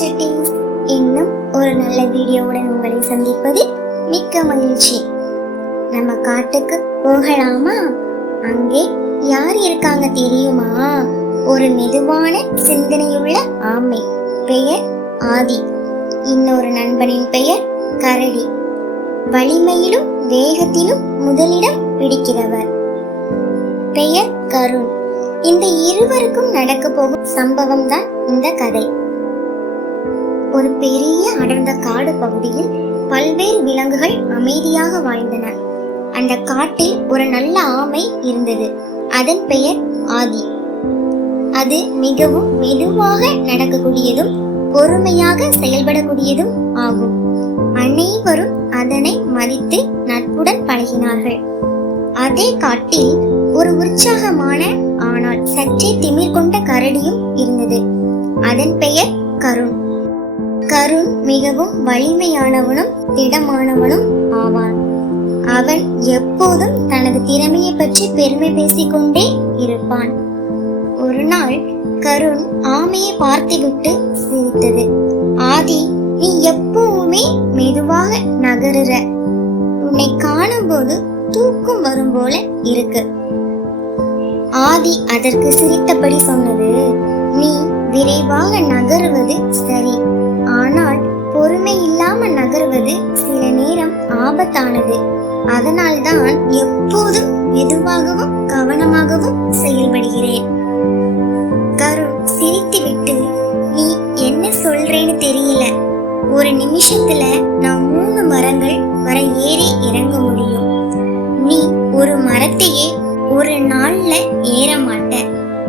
Settings இன்னும் ஒரு நல்ல வீடியோவுடன் உங்களை சந்திப்பது மிக்க மகிழ்ச்சி. நம்ம காட்டுக்கு போகலாமா? அங்கே யார் இருக்காங்க தெரியுமா? ஒரு மெதுவான சிந்தனையுள்ள ஆமை. பெயர் ஆதி. இன்னொரு நண்பனின் பெயர் கரடி. வலிமையிலும் வேகத்திலும் முதலிடம் பிடிக்கிறவர். பெயர் கருண். இந்த இருவருக்கும் நடக்க போகும் சம்பவம் தான் இந்த கதை. ஒரு பெரிய அடர்ந்த காடு பகுதியில் பல்வேறு விலங்குகள் அமைதியாக வாழ்ந்தன. அந்த காட்டில் ஒரு நல்ல ஆமை இருந்தது. அதன் பெயர் ஆதி. அது மிகவும் மெதுவாக நடக்கக்கூடியதும் பொறுமையாக செயல்படக்கூடியதும் ஆகும். அனைவரும் அதனை மதித்து நட்புடன் பழகினார்கள். அதே காட்டில் ஒரு உற்சாகமான ஆனால் சற்றே திமிர் கொண்ட கரடியும் இருந்தது. அதன் பெயர் கருண். கருண் மிகவும் வலிமையானவனும் திடமானவனும் ஆவான். அவன் எப்போதும் தனது திறமையை பற்றி பெருமை பேசிக்கொண்டே இருப்பான். ஒரு நாள் கருண் ஆமையை பார்த்துவிட்டு சிரித்தது. ஆதி நீ எப்பவுமே மெதுவாக நகருற. உன்னை காணும்போது தூக்கம் வரும் போல இருக்கு. ஆதி அதற்கு சிரித்தபடி சொன்னது. நீ விரைவாக நகருவது சரி. பொறுமை இல்லாம நகர்வது சில நேரம் ஆபத்தானது. அதனால்தான் எப்போதும் மெதுவாகவும் கவனமாகவும் செயல்படுகிறேன். கருண் சிரித்துவிட்டு நீ என்ன சொல்றேன்னு தெரியல. ஒரு நிமிஷத்துல நான் மூணு மரங்கள் வர ஏறி இறங்க முடியும். நீ ஒரு மரத்தையே ஒரு நாள்ல ஏற மாட்ட.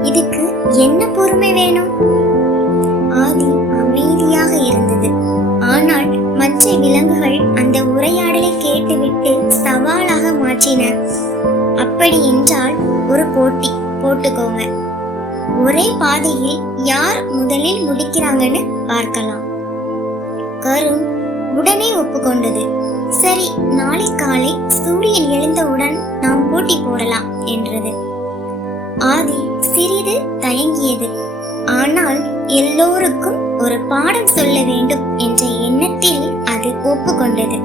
இதுக்கு என்ன பொறுமை வேணும்? ஆதி மற்ற விலங்குகள் அந்த உரையாடலை கேட்டுவிட்டு சவாலாக மாற்றின. அப்படி என்றால் ஒரு போட்டி போட்டுக்கோங்க. ஒரே பாதையில் யார் முதலில் முடிக்கிறாங்கன்னு பார்க்கலாம். கருண் உடனே ஒப்புக்கொண்டது. சரி நாளை காலை சூரியன் எழுந்தவுடன் நாம் போட்டி போடலாம் என்றது. ஆதி சிறிது தயங்கியது. ஆனால் எல்லோருக்கும் ஒரு பாடம் சொல்ல வேண்டும் என்ற எண்ணத்தில் அது ஒப்புக்கொண்டது.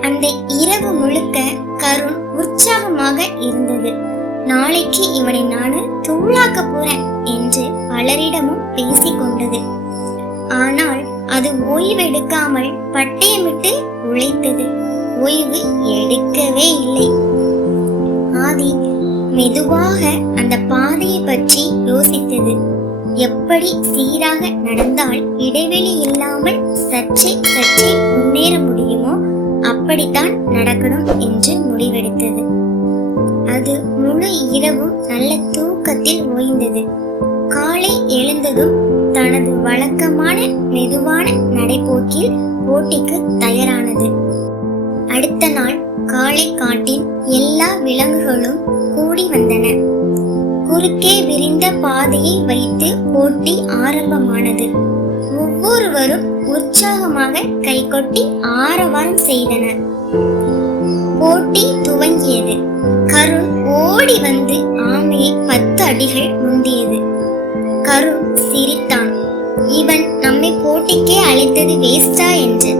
அந்த இரவு முழுக்க கருண் உற்சாகமாக இருந்தது. நாளைக்கு இவனை நான் தூளாக்க போறேன் என்று பலரிடமும் பேசிக்கொண்டது ஆனால் அது ஓய்வெடுக்காமல் பட்டயமிட்டு உழைத்தது. ஓய்வு எடுக்கவே இல்லை. ஆதி மெதுவாக அந்த பாதையை பற்றி யோசித்தது. எப்படி சீராக நடந்தால் இடைவெளி இல்லாமல் சற்றே சற்றே முன்னேற முடியுமோ அப்படித்தான் நடக்கணும் என்று முடிவெடுத்தது. அது முழு இரவும் நல்ல தூக்கத்தில் ஓய்ந்தது. காலை எழுந்ததும் தனது வழக்கமான மெதுவான நடைபோக்கில் போட்டிக்கு தயாரானது. அடுத்த நாள் காலை காட்டின் எல்லா விலங்குகளும் கூடி வந்தன. குறுக்கே விரிந்த பாதையை வைத்து போட்டி ஆரம்பமானது. ஒவ்வொருவரும் உற்சாகமாக கைகொட்டி ஆரவாரம் செய்தனர். போட்டி துவங்கியது. கருண் ஓடி வந்து ஆமையை பத்து அடிகள் முந்தியது. கருண் சிரித்தான். இவன் நம்மை போட்டிக்கே அழைத்தது வேஸ்டா? என்று.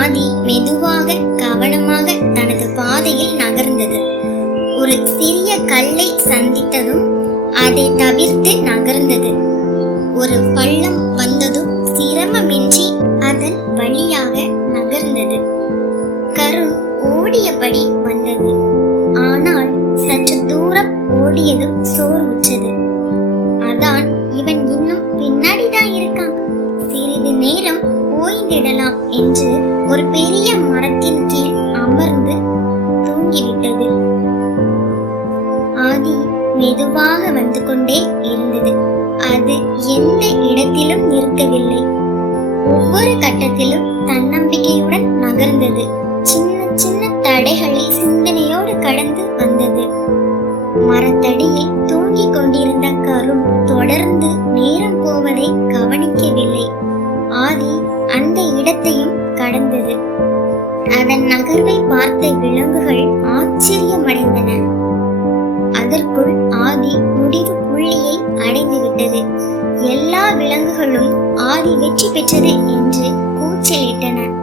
ஆதி மெதுவாக கவனமாக தனது பாதையில் நகர்ந்தது. ஒரு சிறிய கல்லை சந்தித்ததும் அதை தவிர்த்து நகர்ந்தது. ஒரு பள்ளம் வந்ததும் சிரமமின்றி அதன் வழியாக நகர்ந்தது. கருண் ஓடியபடி வந்தது. ஆனால் சற்று தூரம் ஓடியதும் சோர்வுற்றது. அதான் இவன் இன்னும் பின்னாடிதான் இருக்கான். சிறிது நேரம் ஓய்ந்திடலாம் என்று ஒரு பெரிய மரத்தின் கீழ் அமர்ந்து தூங்கிவிட்டது. மெதுவாக வந்து கொண்டே இருந்தது. அது எந்த இடத்திலும் நிற்கவில்லை. ஒவ்வொரு கட்டத்திலும் தன்னம்பிக்கையுடன் நகர்ந்தது. சின்ன சின்ன தடைகளை சிந்தனையோடு கடந்து வந்தது. மரத்தடியில் தூங்கிக் கொண்டிருந்த கரும் தொடர்ந்து நேரம் போவதை கவனிக்கவில்லை. ஆதி அந்த இடத்தையும் கடந்தது. அதன் நகர்வை பார்த்த விலங்குகள் ஆச்சரியமடைந்தன. விலங்குகளும் ஆதி வெற்றி பெற்றது என்று கூச்சலிட்டன.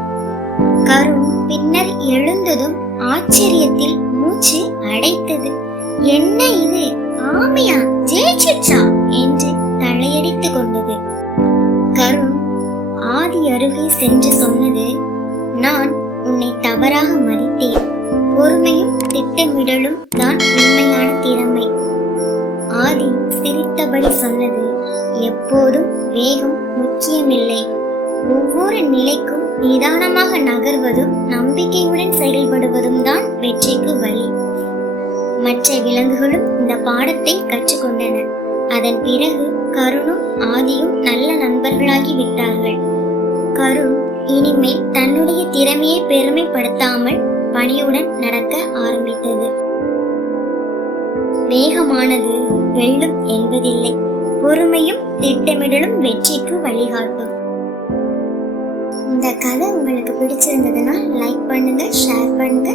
கருண் பின்னர் எழுந்ததும் ஆச்சரியத்தில் மூச்சு அடைத்தது. என்ன இது? ஆமையா? ஜெயிச்சிச்சா என்று தலையடித்துக் கொண்டது. கருண் ஆதி அருகே சென்று சொன்னது நான் உன்னை தவறாக மதித்தேன். பொறுமையும் திட்டமிடலும் தான் உண்மையான திறமை. ஆதி சிரித்தபடி சொன்னது. எப்போதும் வேகம் முக்கியமில்லை. ஒவ்வொரு நிலைக்கும் நிதானமாக நகர்வதும் நம்பிக்கையுடன் செயல்படுவதும் தான் வெற்றிக்கு வழி. மற்ற விலங்குகளும் இந்த பாடத்தை கற்றுக்கொண்டன. அதன் பிறகு கருணும் ஆதியும் நல்ல நண்பர்களாகி விட்டார்கள். கருண் இனிமேல் தன்னுடைய திறமையை பெருமைப்படுத்தாமல் பணியுடன் நடக்க ஆரம்பித்தது. வேகமானது வெல்லும் என்பதில்லை. பொறுமையும் திட்டமிடலும் வெற்றிக்கு வழிகாட்டும். இந்த கதை உங்களுக்கு பிடிச்சிருந்ததுன்னா லைக் பண்ணுங்க ஷேர் பண்ணுங்க